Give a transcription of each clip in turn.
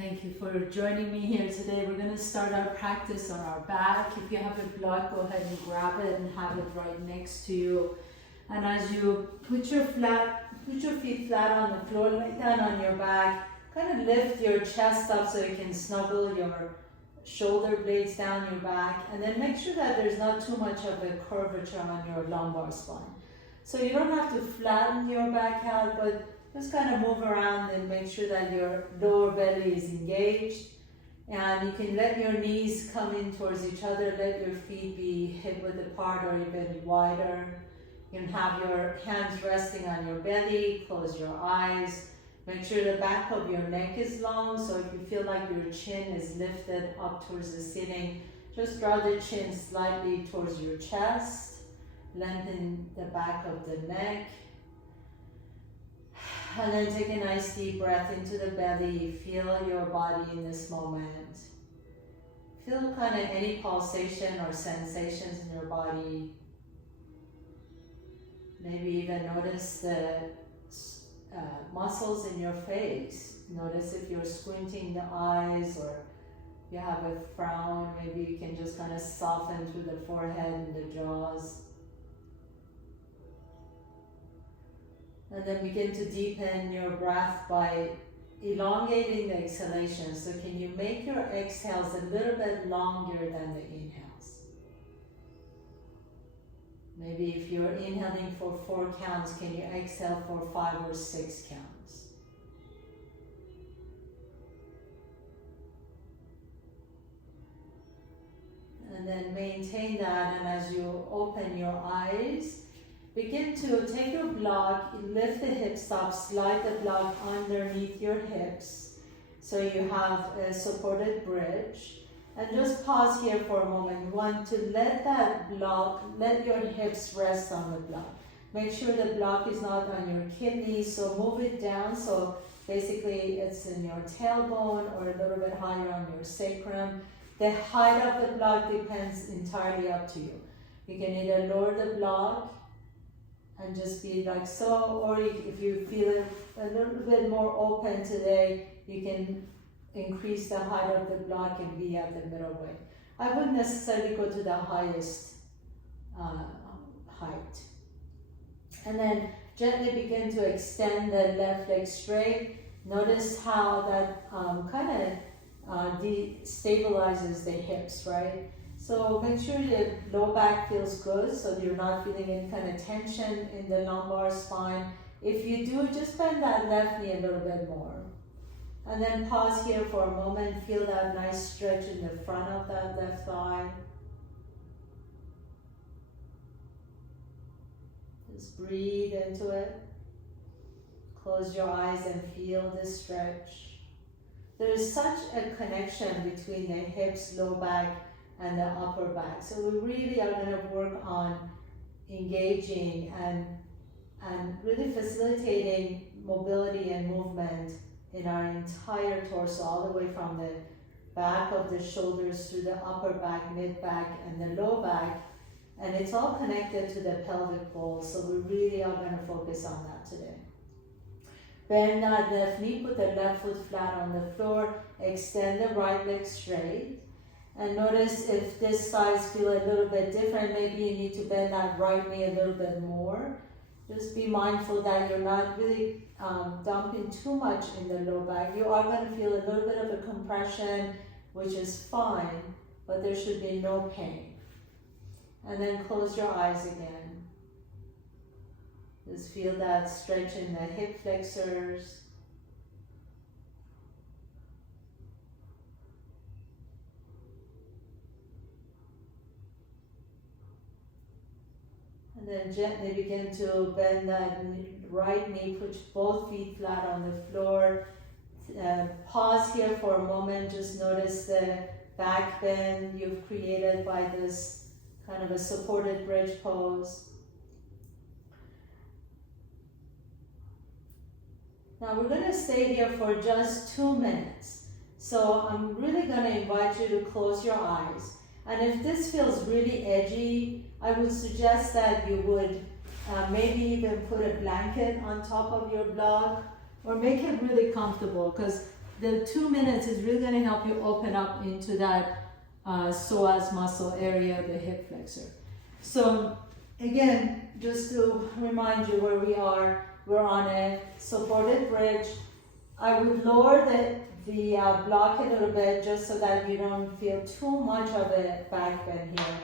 Thank you for joining me here today. We're going to start our practice on our back. If you have a block, go ahead and grab it and have it right next to you. And as you put your feet flat on the floor, lay down on your back, kind of lift your chest up so you can snuggle your shoulder blades down your back, and then make sure that there's not too much of a curvature on your lumbar spine. So you don't have to flatten your back out, but just kind of move around and make sure that your lower belly is engaged. And you can let your knees come in towards each other, let your feet be hip width apart or even wider. You can have your hands resting on your belly, close your eyes. Make sure the back of your neck is long, so if you feel like your chin is lifted up towards the ceiling, just draw the chin slightly towards your chest. Lengthen the back of the neck. And then take a nice deep breath into the belly. Feel your body in this moment. Feel kind of any pulsation or sensations in your body. Maybe even notice the muscles in your face. Notice if you're squinting the eyes or you have a frown. Maybe you can just kind of soften through the forehead and the jaws. And then begin to deepen your breath by elongating the exhalation. So can you make your exhales a little bit longer than the inhales? Maybe if you're inhaling for 4 counts, can you exhale for 5 or 6 counts? And then maintain that, and as you open your eyes, begin to take your block, lift the hips up, slide the block underneath your hips so you have a supported bridge. And just pause here for a moment. You want to let that block, let your hips rest on the block. Make sure the block is not on your kidneys, so move it down so basically it's in your tailbone or a little bit higher on your sacrum. The height of the block depends entirely up to you. You can either lower the block and just be like so, or if you feel it a little bit more open today, you can increase the height of the block and be at the middle way. I wouldn't necessarily go to the highest height. And then gently begin to extend the left leg straight. Notice how that kind of destabilizes the hips, right? So make sure your low back feels good so you're not feeling any kind of tension in the lumbar spine. If you do, just bend that left knee a little bit more. And then pause here for a moment. Feel that nice stretch in the front of that left thigh. Just breathe into it. Close your eyes and feel this stretch. There is such a connection between the hips, low back, and the upper back. So we really are going to work on engaging and really facilitating mobility and movement in our entire torso, all the way from the back of the shoulders through the upper back, mid back, and the low back. And it's all connected to the pelvic bowl, so we really are going to focus on that today. Bend that left knee, put the left foot flat on the floor, extend the right leg straight. And notice if this sides feel a little bit different, maybe you need to bend that right knee a little bit more. Just be mindful that you're not really dumping too much in the low back. You are going to feel a little bit of a compression, which is fine, but there should be no pain. And then close your eyes again. Just feel that stretch in the hip flexors. And then gently begin to bend that right knee, put both feet flat on the floor. Pause here for a moment, just notice the back bend you've created by this kind of a supported bridge pose. Now we're going to stay here for just 2 minutes. So I'm really going to invite you to close your eyes. And if this feels really edgy, I would suggest that you would maybe even put a blanket on top of your block or make it really comfortable, because the 2 minutes is really going to help you open up into that psoas muscle area, the hip flexor. So again, just to remind you where we are, we're on a supported bridge. I would lower the block a little bit just so that you don't feel too much of a back bend here.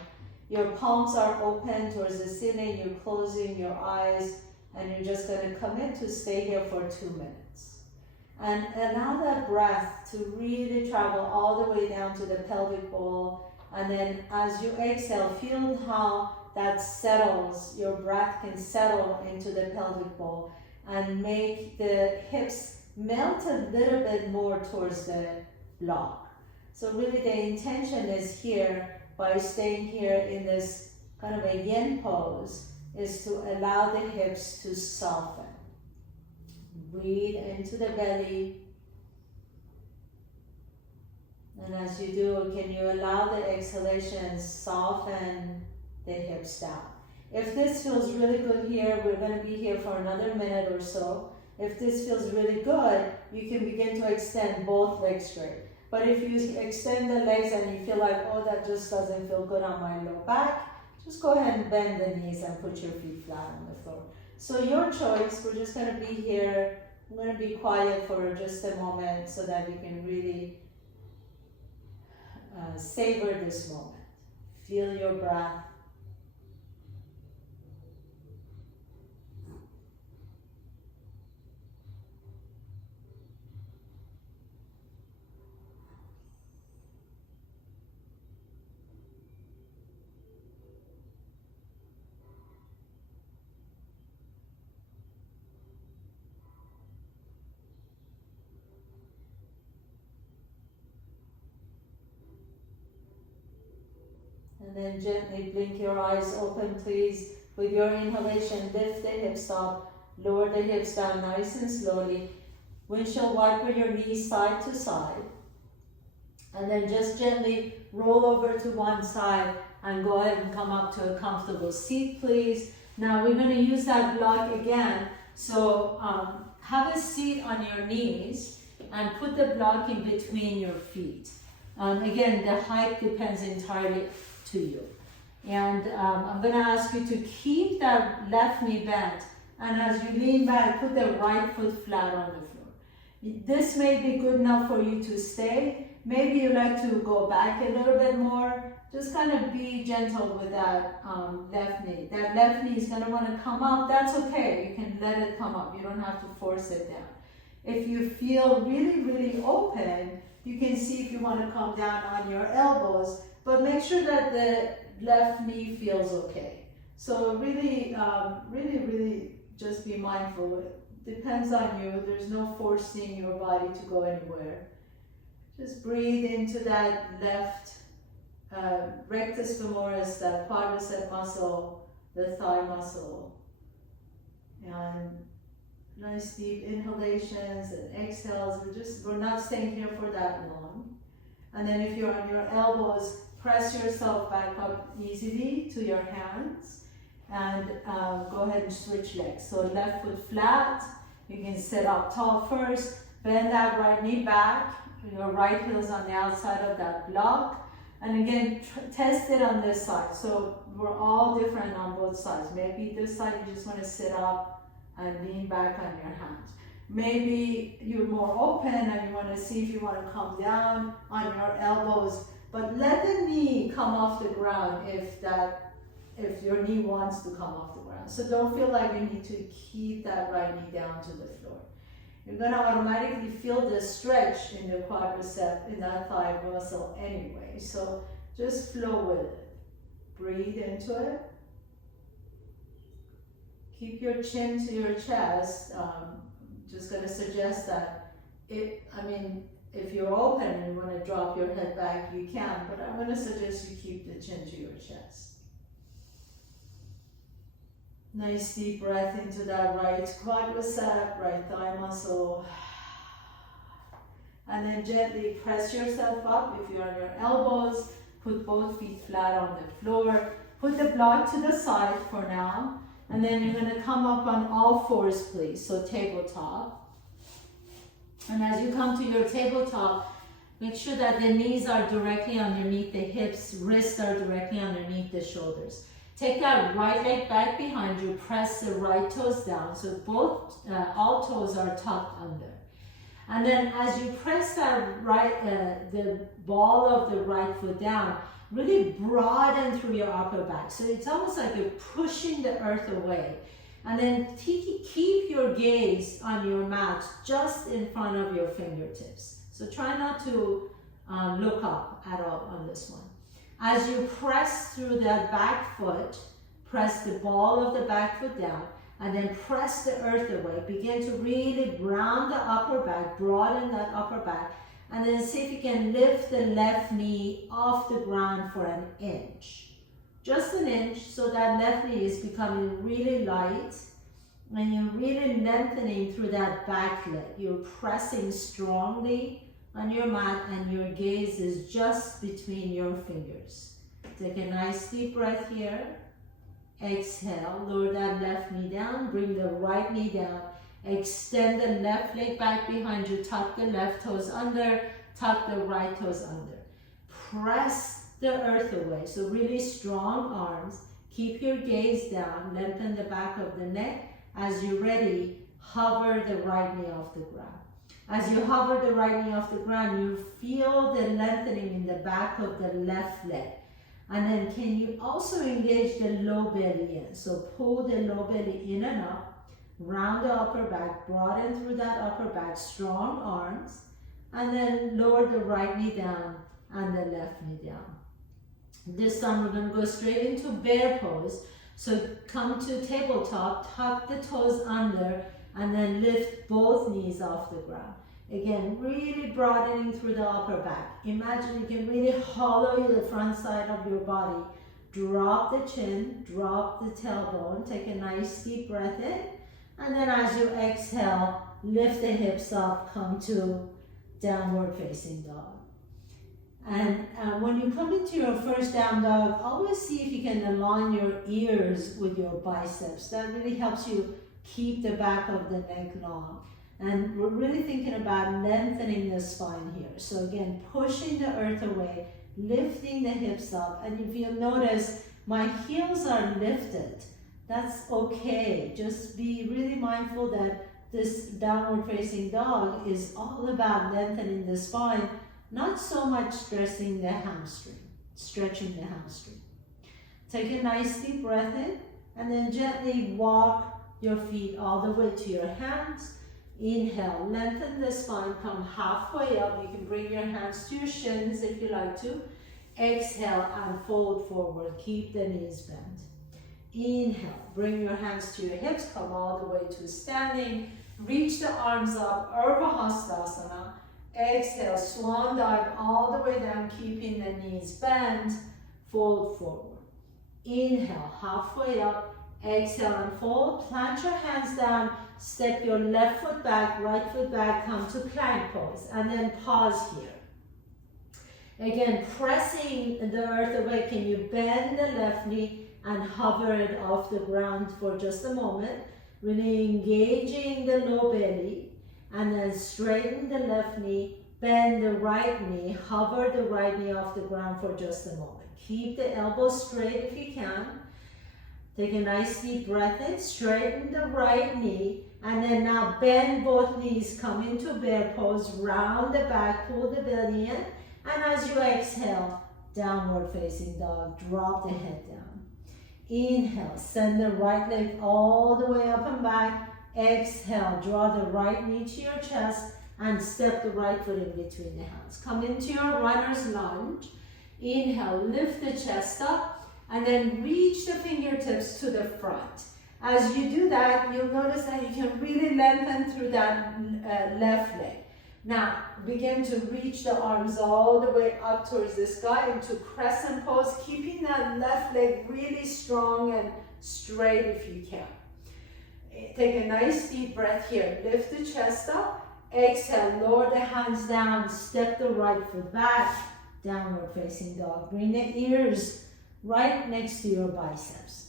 Your palms are open towards the ceiling, you're closing your eyes, and you're just going to commit to stay here for 2 minutes. And allow that breath to really travel all the way down to the pelvic bowl. And then as you exhale, feel how that settles, your breath can settle into the pelvic bowl and make the hips melt a little bit more towards the block. So really the intention is here, by staying here in this kind of a yin pose, is to allow the hips to soften. Breathe into the belly. And as you do, can you allow the exhalation soften the hips down? If this feels really good here, we're going to be here for another minute or so. If this feels really good, you can begin to extend both legs straight. But if you extend the legs and you feel like, oh, that just doesn't feel good on my low back, just go ahead and bend the knees and put your feet flat on the floor. So your choice, we're just going to be here. I'm going to be quiet for just a moment so that you can really savor this moment. Feel your breath. And then gently blink your eyes open, please. With your inhalation, lift the hips up, lower the hips down nice and slowly. Windshield wiper your knees side to side. And then just gently roll over to one side and go ahead and come up to a comfortable seat, please. Now we're going to use that block again. So have a seat on your knees and put the block in between your feet. Again, the height depends entirely to you. And I'm going to ask you to keep that left knee bent, and as you lean back, put the right foot flat on the floor. This may be good enough for you to stay. Maybe you like to go back a little bit more. Just kind of be gentle with that left knee. That left knee is going to want to come up. That's okay. You can let it come up. You don't have to force it down. If you feel really, really open, you can see if you want to come down on your elbows, but make sure that the left knee feels okay. So really, really just be mindful. It depends on you. There's no forcing your body to go anywhere. Just breathe into that left rectus femoris, that quadricep muscle, the thigh muscle. And nice deep inhalations and exhales. We're not staying here for that long. And then if you're on your elbows, press yourself back up easily to your hands and go ahead and switch legs. So left foot flat, you can sit up tall first, bend that right knee back, your right heel is on the outside of that block, and again, test it on this side. So we're all different on both sides. Maybe this side you just want to sit up and lean back on your hands. Maybe you're more open and you want to see if you want to come down on your elbows, but let the knee come off the ground if your knee wants to come off the ground. So don't feel like you need to keep that right knee down to the floor. You're going to automatically feel the stretch in the quadricep, in that thigh muscle anyway. So just flow with it. Breathe into it. Keep your chin to your chest. Just going to suggest that if you're open and you want to drop your head back, you can, but I'm going to suggest you keep the chin to your chest. Nice deep breath into that right quadricep, right thigh muscle. And then gently press yourself up. If you're on your elbows, put both feet flat on the floor. Put the block to the side for now. And then you're going to come up on all fours, please. So tabletop. And as you come to your tabletop, make sure that the knees are directly underneath the hips, wrists are directly underneath the shoulders. Take that right leg back behind you, press the right toes down, so all toes are tucked under. And then as you press that the ball of the right foot down, really broaden through your upper back. So it's almost like you're pushing the earth away. And then keep your gaze on your mat just in front of your fingertips. So try not to look up at all on this one. As you press through that back foot, press the ball of the back foot down, and then press the earth away. Begin to really round the upper back, broaden that upper back, and then see if you can lift the left knee off the ground for an inch. Just an inch, so that left knee is becoming really light, and you're really lengthening through that back leg. You're pressing strongly on your mat, and your gaze is just between your fingers. Take a nice deep breath here. Exhale, lower that left knee down, bring the right knee down, extend the left leg back behind you, tuck the left toes under, tuck the right toes under. Press the earth away, so really strong arms. Keep your gaze down, lengthen the back of the neck. As you're ready, hover the right knee off the ground. As you hover the right knee off the ground, you feel the lengthening in the back of the left leg. And then can you also engage the low belly in? So pull the low belly in and up, round the upper back, broaden through that upper back, strong arms, and then lower the right knee down and the left knee down. This time we're going to go straight into bear pose. So come to tabletop, tuck the toes under, and then lift both knees off the ground. Again, really broadening through the upper back. Imagine you can really hollow the front side of your body. Drop the chin, drop the tailbone, take a nice deep breath in, and then as you exhale, lift the hips up, come to downward facing dog. And when you come into your first down dog, always see if you can align your ears with your biceps. That really helps you keep the back of the neck long. And we're really thinking about lengthening the spine here. So again, pushing the earth away, lifting the hips up. And if you'll notice, my heels are lifted. That's okay. Just be really mindful that this downward facing dog is all about lengthening the spine, not so much stretching the hamstring. Take a nice deep breath in, and then gently walk your feet all the way to your hands. Inhale, lengthen the spine, come halfway up. You can bring your hands to your shins if you like to. Exhale and fold forward. Keep the knees bent. Inhale, bring your hands to your hips, come all the way to standing. Reach the arms up, Urdhva Hastasana. Exhale, swan dive all the way down, keeping the knees bent. Fold forward. Inhale, halfway up. Exhale and fold. Plant your hands down. Step your left foot back, right foot back, come to plank pose, and then pause here. Again, pressing the earth away, can you bend the left knee and hover it off the ground for just a moment, really engaging the low belly, and then straighten the left knee, bend the right knee, hover the right knee off the ground for just a moment. Keep the elbows straight if you can. Take a nice deep breath in, straighten the right knee, and then now bend both knees, come into bear pose, round the back, pull the belly in, and as you exhale, downward facing dog, drop the head down. Inhale, send the right leg all the way up and back. Exhale, draw the right knee to your chest and step the right foot in between the hands. Come into your runner's lunge. Inhale, lift the chest up, and then reach the fingertips to the front. As you do that, you'll notice that you can really lengthen through that left leg. Now, begin to reach the arms all the way up towards the sky into crescent pose, keeping that left leg really strong and straight if you can. Take a nice deep breath here. Lift the chest up. Exhale, lower the hands down, step the right foot back, downward facing dog. Bring the ears right next to your biceps.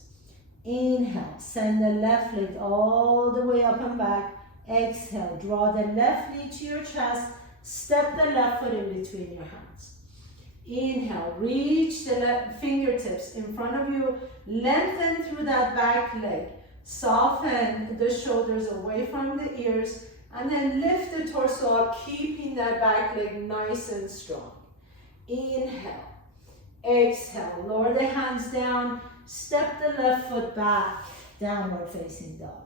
Inhale, send the left leg all the way up and back. Exhale, draw the left knee to your chest. Step the left foot in between your hands. Inhale, reach the left fingertips in front of you. Lengthen through that back leg. Soften the shoulders away from the ears. And then lift the torso up, keeping that back leg nice and strong. Inhale. Exhale, lower the hands down. Step the left foot back. Downward facing dog.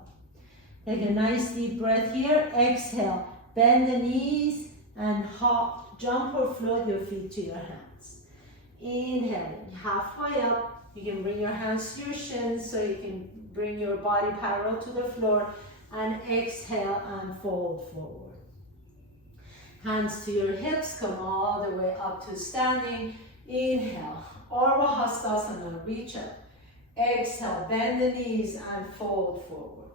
Take a nice deep breath here. Exhale, bend the knees and hop, jump or float your feet to your hands. Inhale, halfway up. You can bring your hands to your shins so you can bring your body parallel to the floor. And exhale and fold forward. Hands to your hips, come all the way up to standing. Inhale, Urdhva Hastasana, reach up. Exhale, bend the knees and fold forward.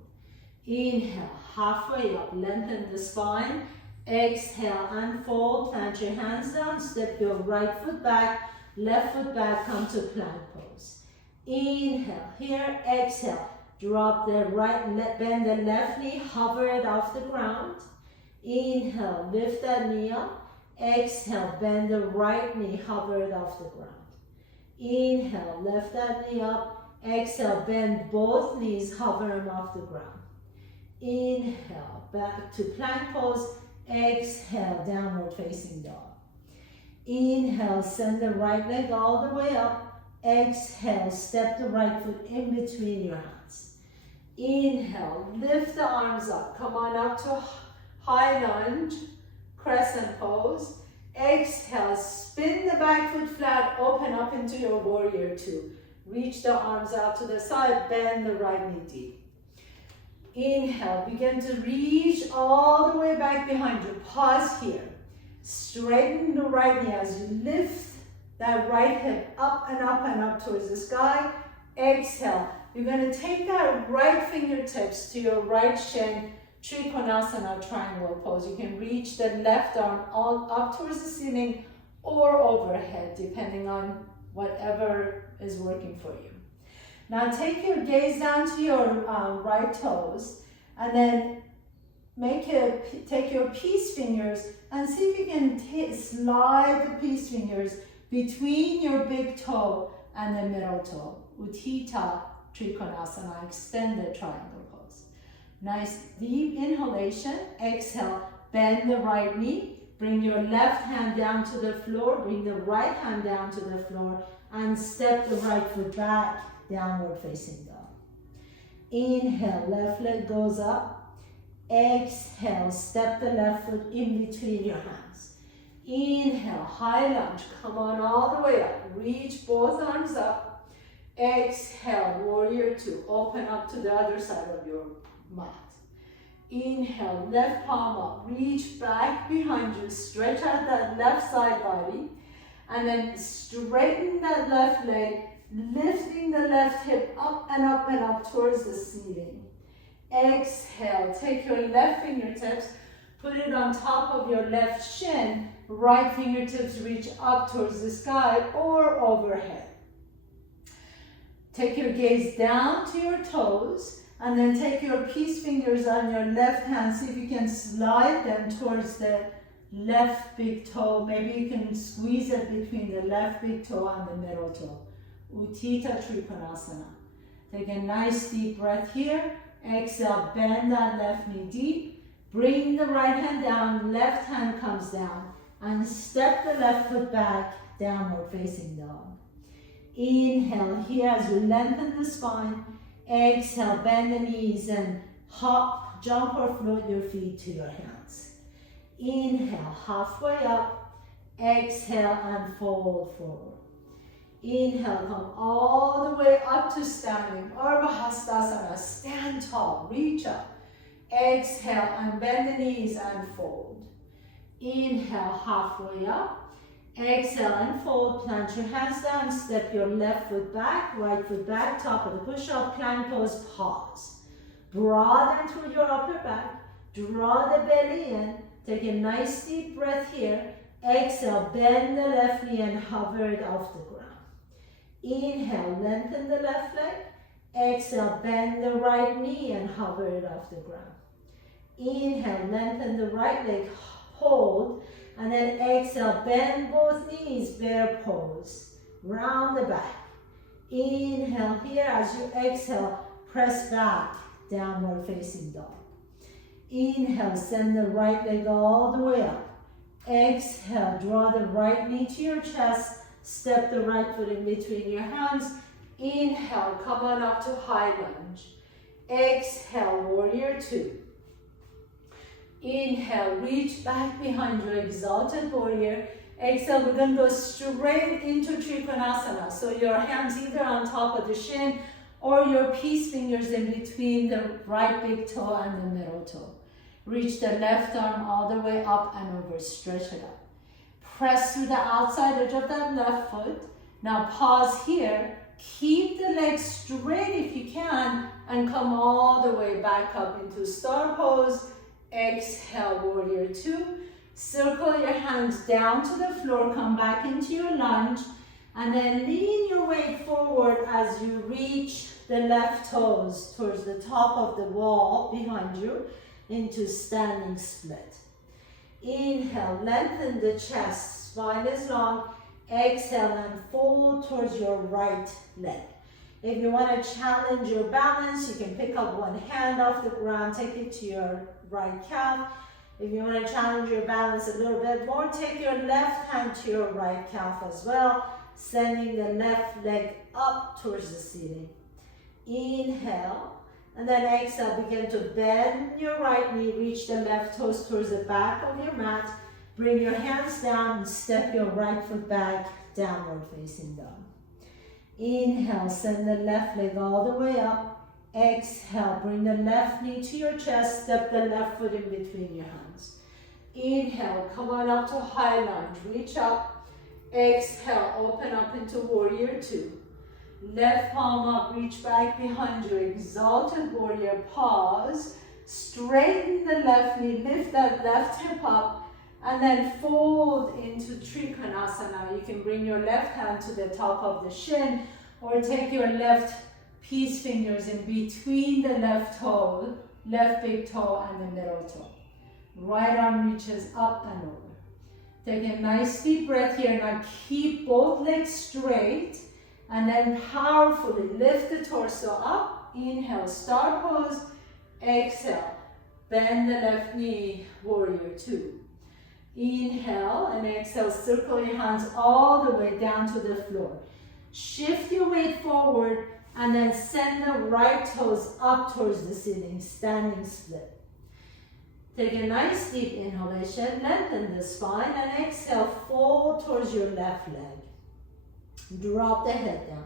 Inhale, halfway up, lengthen the spine. Exhale and fold, plant your hands down, step your right foot back, left foot back, come to plank pose. Inhale, here, exhale. Drop the right, bend the left knee, hover it off the ground. Inhale, lift that knee up. Exhale, bend the right knee, hover it off the ground. Inhale, lift that knee up. Exhale, bend both knees, hover them off the ground. Inhale, back to plank pose. Exhale, downward facing dog. Inhale, send the right leg all the way up. Exhale, step the right foot in between your hands. Inhale, lift the arms up. Come on up to high lunge, crescent pose. Exhale, spin the back foot flat, open up into your warrior two. Reach the arms out to the side, bend the right knee deep. Inhale, begin to reach all the way back behind you. Pause here. Straighten the right knee as you lift that right hip up and up and up towards the sky. Exhale. You're going to take that right fingertips to your right shin, Trikonasana, triangle pose. You can reach the left arm all up towards the ceiling or overhead, depending on whatever is working for you. Now take your gaze down to your right toes, and then take your peace fingers and see if you can slide the peace fingers between your big toe and the middle toe. Utthita Trikonasana, extended triangle pose. Nice deep inhalation. Exhale, bend the right knee. Bring your left hand down to the floor. Bring the right hand down to the floor. And step the right foot back, downward facing dog. Inhale, left leg goes up. Exhale, step the left foot in between your hands. Inhale, high lunge. Come on all the way up. Reach both arms up. Exhale, warrior two. Open up to the other side of your mat. Inhale, left palm up. Reach back behind you. Stretch out that left side body. And then straighten that left leg, lifting the left hip up and up and up towards the ceiling. Exhale, take your left fingertips, put it on top of your left shin. Right fingertips reach up towards the sky or overhead. Take your gaze down to your toes, and then take your peace fingers on your left hand. See if you can slide them towards the left big toe. Maybe you can squeeze it between the left big toe and the middle toe. Utthita Trikonasana. Take a nice deep breath here. Exhale, bend that left knee deep. Bring the right hand down, left hand comes down. And step the left foot back, downward facing dog. Inhale here as you lengthen the spine. Exhale, bend the knees and hop, jump or float your feet to your hands. Inhale, halfway up. Exhale and fold forward. Inhale, come all the way up to standing. Urdhva Hastasana, stand tall, reach up. Exhale and bend the knees and fold. Inhale, halfway up. Exhale and fold, plant your hands down, step your left foot back, right foot back, top of the push-up, plank pose, pause. Broaden through your upper back, draw the belly in, take a nice deep breath here. Exhale, bend the left knee and hover it off the ground. Inhale, lengthen the left leg. Exhale, bend the right knee and hover it off the ground. Inhale, lengthen the right leg, hold, and then exhale, bend both knees, bear pose. Round the back. Inhale here, as you exhale, press back, downward facing dog. Inhale, send the right leg all the way up. Exhale, draw the right knee to your chest, step the right foot in between your hands. Inhale, come on up to high lunge. Exhale, warrior two. Inhale, reach back behind your exalted warrior. Exhale, we're going to go straight into Trikonasana. So your hands either on top of the shin or your peace fingers in between the right big toe and the middle toe. Reach the left arm all the way up and over, stretch it up. Press through the outside edge of that left foot. Now pause here. Keep the legs straight if you can and come all the way back up into star pose. Exhale, warrior two. Circle your hands down to the floor, come back into your lunge, and then lean your weight forward as you reach the left toes towards the top of the wall behind you into standing split. Inhale, lengthen the chest, spine is long. Exhale and fold towards your right leg. If you want to challenge your balance, you can pick up one hand off the ground, take it to your right calf. If you want to challenge your balance a little bit more, take your left hand to your right calf as well, sending the left leg up towards the ceiling. Inhale, and then exhale, begin to bend your right knee, reach the left toes towards the back of your mat. Bring your hands down and step your right foot back, downward facing dog. Inhale, send the left leg all the way up. Exhale, bring the left knee to your chest, step the left foot in between your hands. Inhale, come on up to high lunge, reach up. Exhale, open up into warrior two. Left palm up, reach back behind your exalted warrior, pause. Straighten the left knee, lift that left hip up, and then fold into Trikonasana. You can bring your left hand to the top of the shin, or take your left peace fingers in between the left toe, left big toe and the middle toe. Right arm reaches up and over. Take a nice deep breath here. Now keep both legs straight and then powerfully lift the torso up. Inhale, star pose. Exhale, bend the left knee, warrior two. Inhale and exhale, circle your hands all the way down to the floor. Shift your weight forward and then send the right toes up towards the ceiling, standing split. Take a nice deep inhalation, lengthen the spine, and exhale, fold towards your left leg. Drop the head down.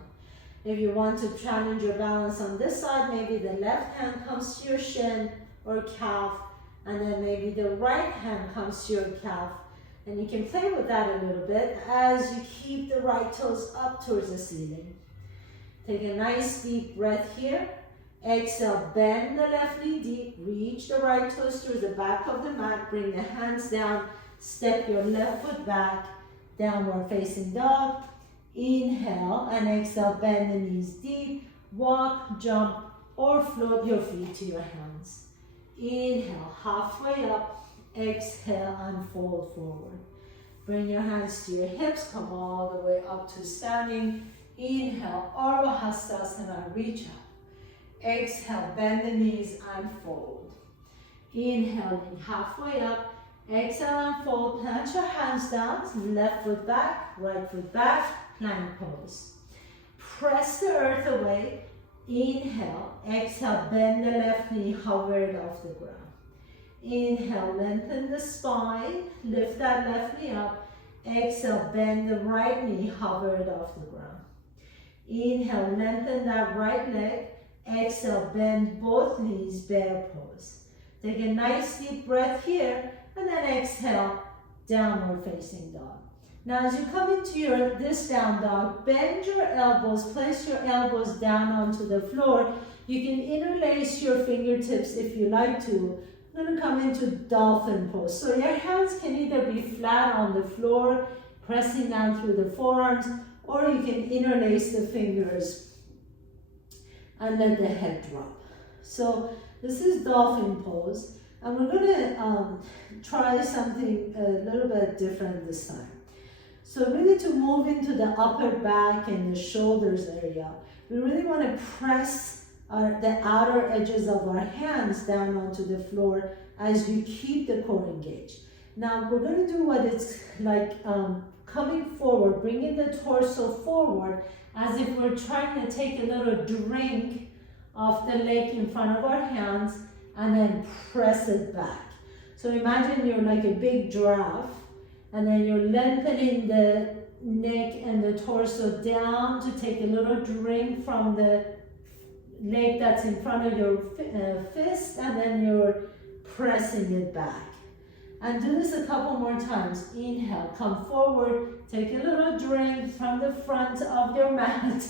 If you want to challenge your balance on this side, maybe the left hand comes to your shin or calf, and then maybe the right hand comes to your calf. And you can play with that a little bit as you keep the right toes up towards the ceiling. Take a nice deep breath here. Exhale, bend the left knee deep, reach the right toes through the back of the mat, bring the hands down, step your left foot back, downward facing dog. Inhale and exhale, bend the knees deep, walk, jump, or float your feet to your hands. Inhale, halfway up, exhale and fold forward. Bring your hands to your hips, come all the way up to standing. Inhale, Ardha Hastasana, reach up. Exhale, bend the knees and fold. Inhaling halfway up, exhale and fold. Plant your hands down, left foot back, right foot back, plank pose. Press the earth away. Inhale, exhale, bend the left knee, hover it off the ground. Inhale, lengthen the spine, lift that left knee up. Exhale, bend the right knee, hover it off the ground. Inhale, lengthen that right leg. Exhale, bend both knees, bear pose. Take a nice deep breath here, and then exhale, downward facing dog. Now as you come into this down dog, bend your elbows, place your elbows down onto the floor. You can interlace your fingertips if you like to. I'm going to come into dolphin pose. So your hands can either be flat on the floor, pressing down through the forearms, or you can interlace the fingers and let the head drop. So this is dolphin pose. And we're gonna try something a little bit different this time. So really to move into the upper back and the shoulders area, we really want to press the outer edges of our hands down onto the floor as we keep the core engaged. Now we're going to do what it's like coming forward, bringing the torso forward as if we're trying to take a little drink off the lake in front of our hands and then press it back. So imagine you're like a big giraffe and then you're lengthening the neck and the torso down to take a little drink from the leg that's in front of your fist, and then you're pressing it back. And do this a couple more times. Inhale, come forward, take a little drink from the front of your mat,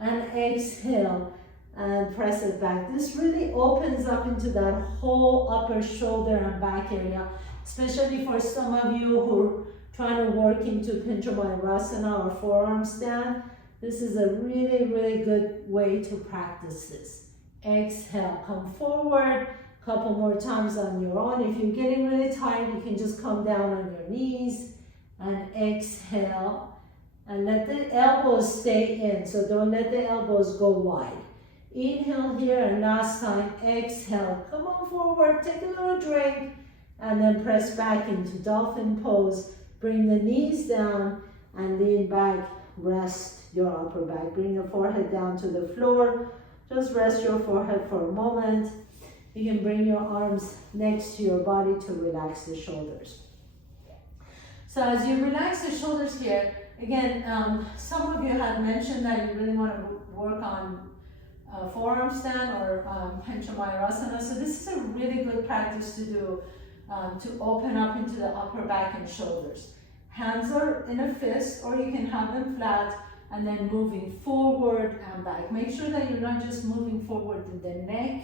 and exhale and press it back. This really opens up into that whole upper shoulder and back area, especially for some of you who are trying to work into Pincha Mayurasana or forearm stand. This is a really, really good way to practice this. Exhale, come forward, a couple more times on your own. If you're getting really tired, you can just come down on your knees and exhale. And let the elbows stay in, so don't let the elbows go wide. Inhale here, and last time, exhale. Come on forward, take a little drink, and then press back into dolphin pose. Bring the knees down and lean back, rest your upper back. Bring your forehead down to the floor. Just rest your forehead for a moment. You can bring your arms next to your body to relax the shoulders. So as you relax the shoulders here, again, some of you had mentioned that you really want to work on forearm stand or Pincha Mayurasana. So this is a really good practice to do to open up into the upper back and shoulders. Hands are in a fist, or you can have them flat, and then moving forward and back. Make sure that you're not just moving forward in the neck,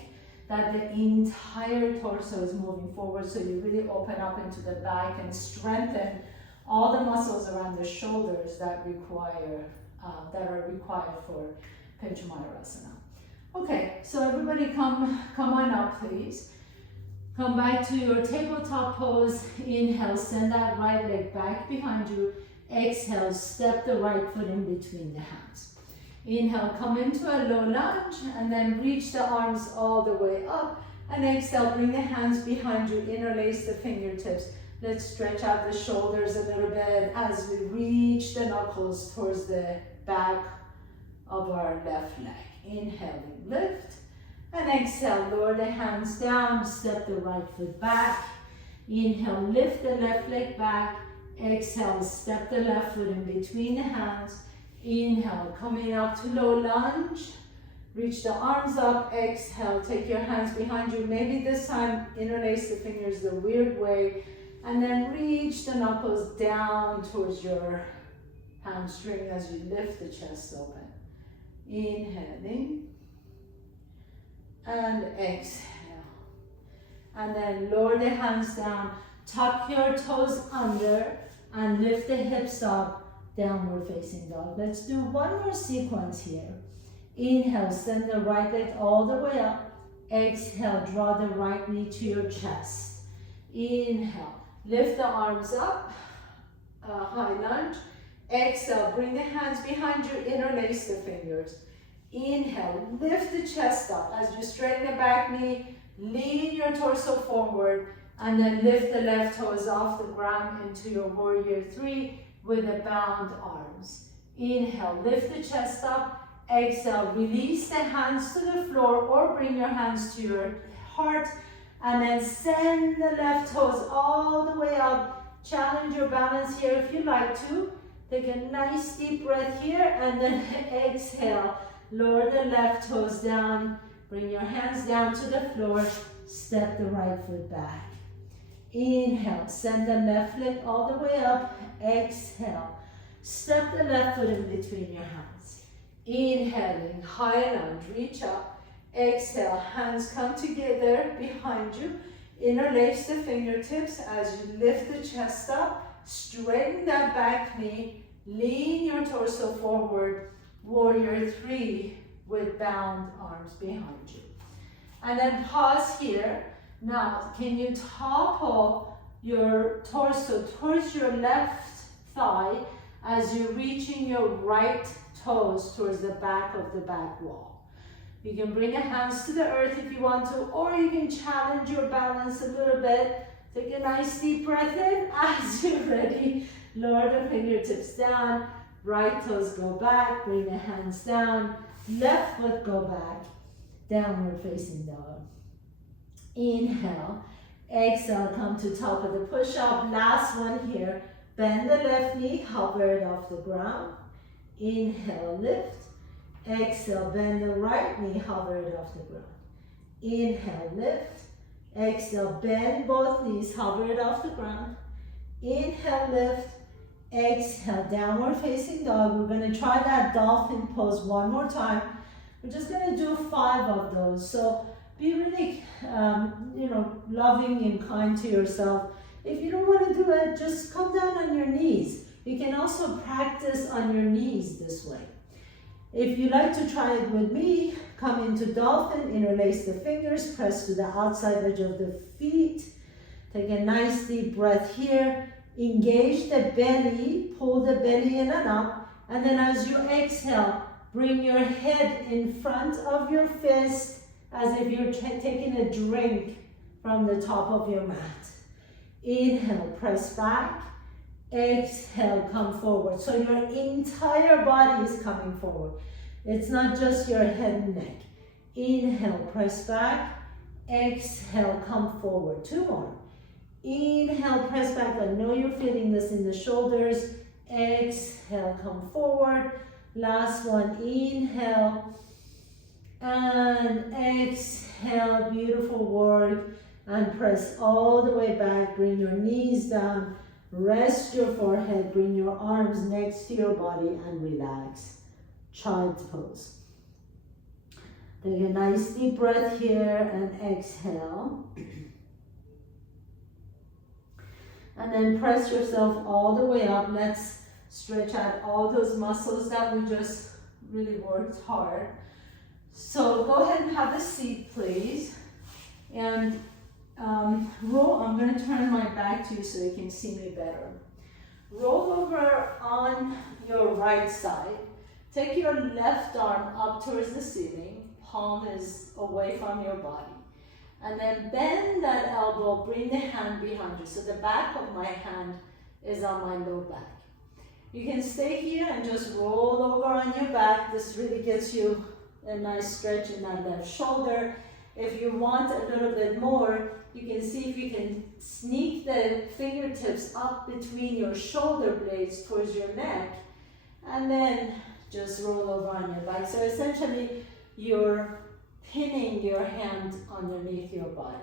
that the entire torso is moving forward, so you really open up into the back and strengthen all the muscles around the shoulders that are required for Pincha Mayurasana. Okay, so everybody come on up, please. Come back to your tabletop pose. Inhale, send that right leg back behind you. Exhale, step the right foot in between the hands. Inhale, come into a low lunge, and then reach the arms all the way up. And exhale, bring the hands behind you, interlace the fingertips. Let's stretch out the shoulders a little bit as we reach the knuckles towards the back of our left leg. Inhale, lift. And exhale, lower the hands down, step the right foot back. Inhale, lift the left leg back. Exhale, step the left foot in between the hands. Inhale, coming up to low lunge. Reach the arms up. Exhale, take your hands behind you. Maybe this time interlace the fingers the weird way. And then reach the knuckles down towards your hamstring as you lift the chest open. Inhaling. And exhale. And then lower the hands down. Tuck your toes under and lift the hips up, downward facing dog. Let's do one more sequence here. Inhale, send the right leg all the way up. Exhale, draw the right knee to your chest. Inhale, lift the arms up, high lunge. Exhale, bring the hands behind you, interlace the fingers. Inhale, lift the chest up as you straighten the back knee, lean your torso forward, and then lift the left toes off the ground into your warrior three with the bound arms. Inhale, lift the chest up. Exhale, release the hands to the floor or bring your hands to your heart, and then send the left toes all the way up. Challenge your balance here if you like to. Take a nice deep breath here, and then exhale. Lower the left toes down. Bring your hands down to the floor. Step the right foot back. Inhale, send the left leg all the way up. Exhale, step the left foot in between your hands. Inhaling, high lunge, reach up. Exhale, hands come together behind you. Interlace the fingertips as you lift the chest up. Straighten that back knee. Lean your torso forward. Warrior three with bound arms behind you. And then pause here. Now, can you topple your torso towards your left thigh as you're reaching your right toes towards the back of the back wall? You can bring your hands to the earth if you want to, or you can challenge your balance a little bit. Take a nice deep breath in. As you're ready, lower the fingertips down. Right toes go back. Bring the hands down. Left foot go back. Downward facing dog. Inhale. Exhale, come to top of the push-up. Last one here. Bend the left knee, hover it off the ground. Inhale, lift. Exhale, bend the right knee, hover it off the ground. Inhale, lift. Exhale, bend both knees, hover it off the ground. Inhale, lift. Exhale, downward facing dog. We're gonna try that dolphin pose one more time. We're just gonna do 5 of those. So be really, loving and kind to yourself. If you don't want to do it, just come down on your knees. You can also practice on your knees this way. If you like to try it with me, come into dolphin, interlace the fingers, press to the outside edge of the feet. Take a nice deep breath here. Engage the belly, pull the belly in and up. And then as you exhale, bring your head in front of your fist as if you're taking a drink from the top of your mat. Inhale, press back. Exhale, come forward. So your entire body is coming forward. It's not just your head and neck. Inhale, press back. Exhale, come forward. 2 more. Inhale, press back. I know you're feeling this in the shoulders. Exhale, come forward. Last one, inhale. And exhale, beautiful work. And press all the way back. Bring your knees down. Rest your forehead. Bring your arms next to your body and relax. Child's pose. Take a nice deep breath here and exhale. And then press yourself all the way up. Let's stretch out all those muscles that we just really worked hard. So go ahead and have a seat, please. And roll. I'm going to turn my back to you so you can see me better. Roll over on your right side. Take your left arm up towards the ceiling. Palm is away from your body. And then bend that elbow, bring the hand behind you. So the back of my hand is on my low back. You can stay here and just roll over on your back. This really gets you a nice stretch in that left shoulder. If you want a little bit more, you can see if you can sneak the fingertips up between your shoulder blades towards your neck, and then just roll over on your back. So essentially, you're pinning your hand underneath your body.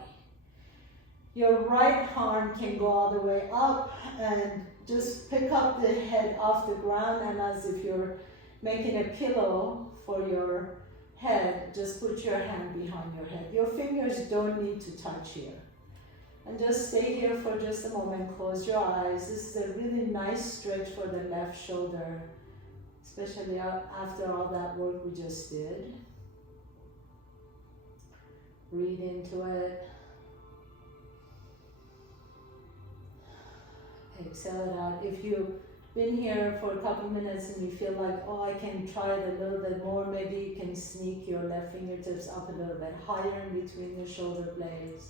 Your right arm can go all the way up and just pick up the head off the ground, and as if you're making a pillow for your head, just put your hand behind your head. Your fingers don't need to touch here. And just stay here for just a moment. Close your eyes. This is a really nice stretch for the left shoulder, especially after all that work we just did. Breathe into it. Exhale it out. If you've been here for a couple minutes and you feel like, oh, I can try it a little bit more, maybe you can sneak your left fingertips up a little bit higher in between the shoulder blades.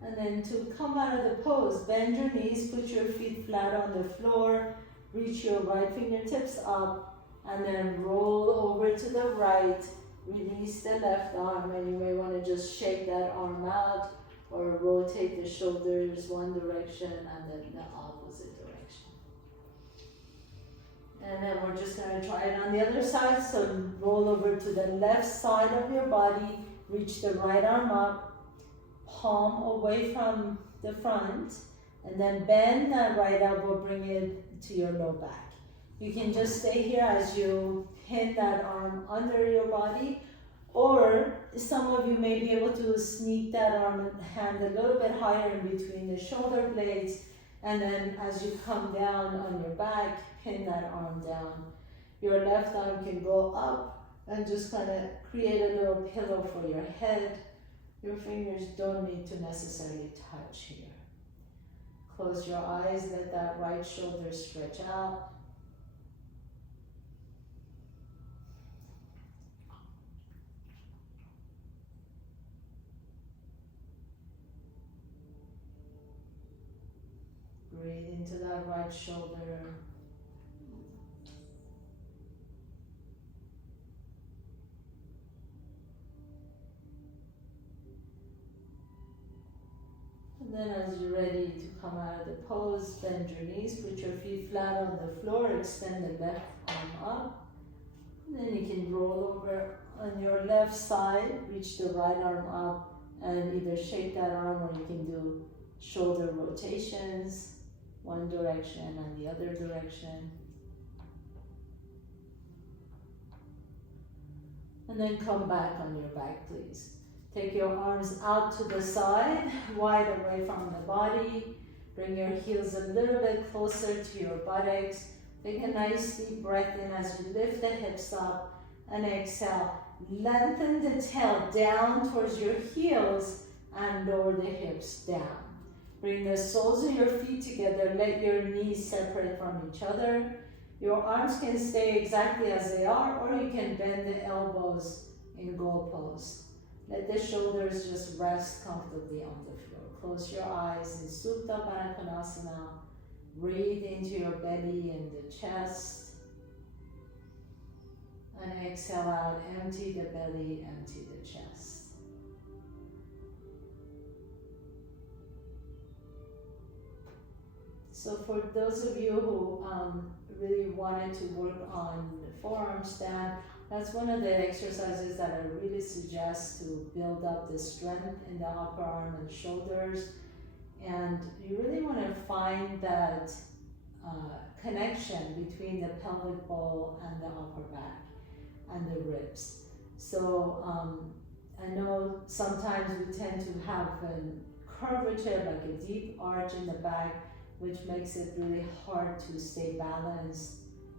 And then to come out of the pose, bend your knees, put your feet flat on the floor, reach your right fingertips up, and then roll over to the right. Release the left arm, and you may want to just shake that arm out or rotate the shoulders one direction and then the opposite direction. And then we're just going to try it on the other side. So roll over to the left side of your body, reach the right arm up, palm away from the front, and then bend that right elbow, bring it to your low back. You can just stay here as you pin that arm under your body, or some of you may be able to sneak that arm and hand a little bit higher in between the shoulder blades, and then as you come down on your back, pin that arm down. Your left arm can go up And just kind of create a little pillow for your head. Your fingers don't need to necessarily touch here. Close your eyes, let that right shoulder stretch out. Breathe into that right shoulder. And then as you're ready to come out of the pose, bend your knees, put your feet flat on the floor, extend the left arm up. And then you can roll over on your left side, reach the right arm up and either shake that arm or you can do shoulder rotations, one direction and the other direction. And then come back on your back, please. Take your arms out to the side, wide away from the body. Bring your heels a little bit closer to your buttocks. Take a nice deep breath in as you lift the hips up and exhale. Lengthen the tail down towards your heels and lower the hips down. Bring the soles of your feet together. Let your knees separate from each other. Your arms can stay exactly as they are, or you can bend the elbows in goal pose. Let the shoulders just rest comfortably on the floor. Close your eyes in Supta Baddha Konasana. Breathe into your belly and the chest. And exhale out, empty the belly, empty the chest. So for those of you who really wanted to work on the forearm stand, that's one of the exercises that I really suggest to build up the strength in the upper arm and shoulders. And you really want to find that connection between the pelvic bowl and the upper back and the ribs. So I know sometimes we tend to have a curvature, like a deep arch in the back, which makes it really hard to stay balanced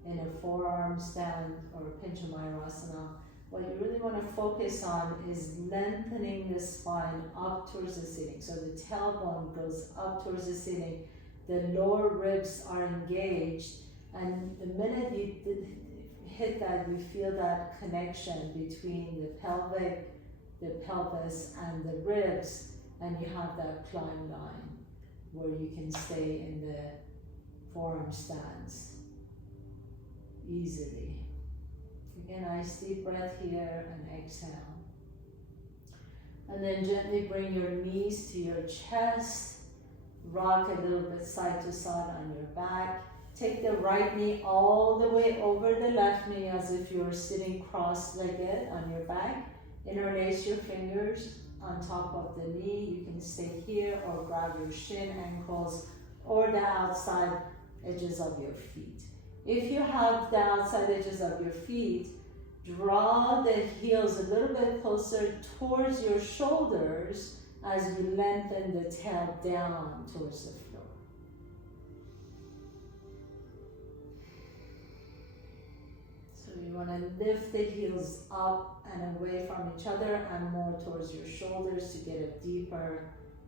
in a forearm stand or a Pincha Mayurasana. What you really want to focus on is lengthening the spine up towards the ceiling. So the tailbone goes up towards the ceiling. The lower ribs are engaged, and the minute you hit that, you feel that connection between the pelvic, the pelvis, and the ribs, and you have that climb line where you can stay in the forearm stance easily. Again, nice deep breath here and exhale. And then gently bring your knees to your chest. Rock a little bit side to side on your back. Take the right knee all the way over the left knee as if you're sitting cross-legged on your back. Interlace your fingers on top of the knee. You can stay here or grab your shin, ankles, or the outside edges of your feet. If you have the outside edges of your feet, draw the heels a little bit closer towards your shoulders as you lengthen the tail down towards the floor. So you want to lift the heels up and away from each other and more towards your shoulders to get a deeper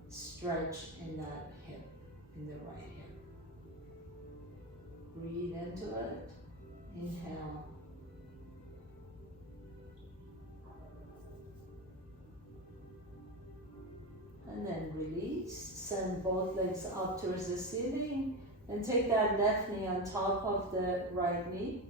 stretch in that hip, in the right hip. Breathe into it. Inhale. And then release. Send both legs up towards the ceiling and take that left knee on top of the right knee.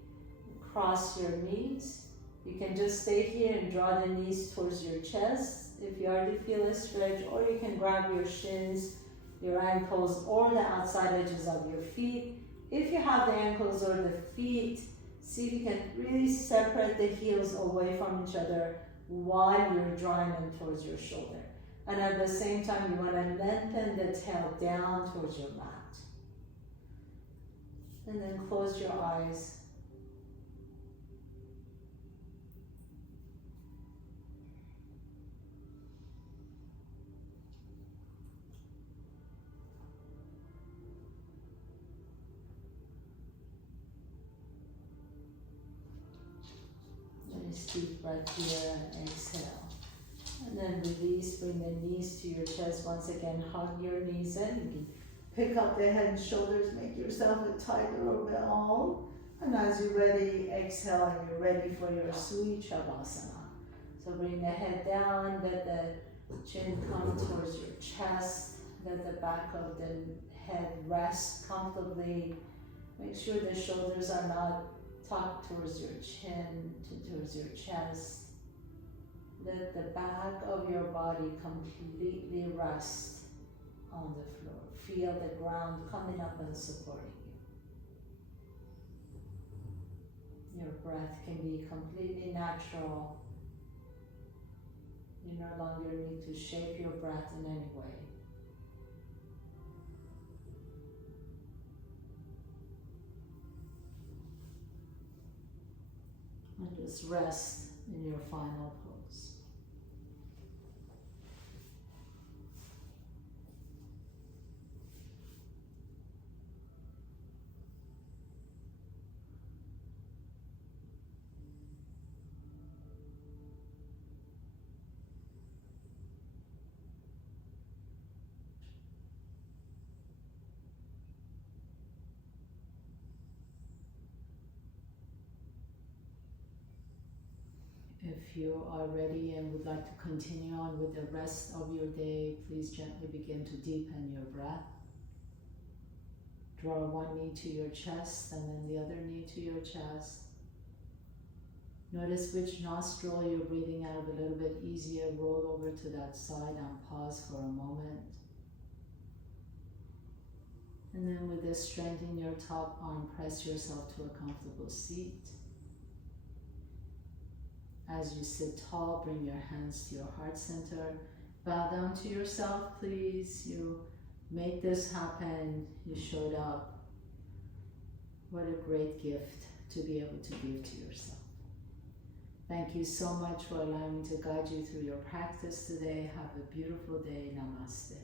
Cross your knees. You can just stay here and draw the knees towards your chest if you already feel a stretch, or you can grab your shins, your ankles, or the outside edges of your feet. If you have the ankles or the feet, see if you can really separate the heels away from each other while you're drawing them towards your shoulder. And at the same time, you want to lengthen the tail down towards your mat. And then close your eyes. Nice deep breath here and exhale. And then release, bring the knees to your chest. Once again, hug your knees in. You can pick up the head and shoulders, make yourself a tight little ball. And as you're ready, exhale and you're ready for your sweet Shavasana. So bring the head down, let the chin come towards your chest, let the back of the head rest comfortably. Make sure the shoulders are not tucked towards your chin, towards your chest. Let the back of your body completely rest on the floor. Feel the ground coming up and supporting you. Your breath can be completely natural. You no longer need to shape your breath in any way. And just rest in your final pose. If you are ready and would like to continue on with the rest of your day, please gently begin to deepen your breath. Draw one knee to your chest and then the other knee to your chest. Notice which nostril you're breathing out of a little bit easier. Roll over to that side and pause for a moment. And then with the strength in your top arm, press yourself to a comfortable seat. As you sit tall, bring your hands to your heart center. Bow down to yourself, please. You made this happen. You showed up. What a great gift to be able to give to yourself. Thank you so much for allowing me to guide you through your practice today. Have a beautiful day. Namaste.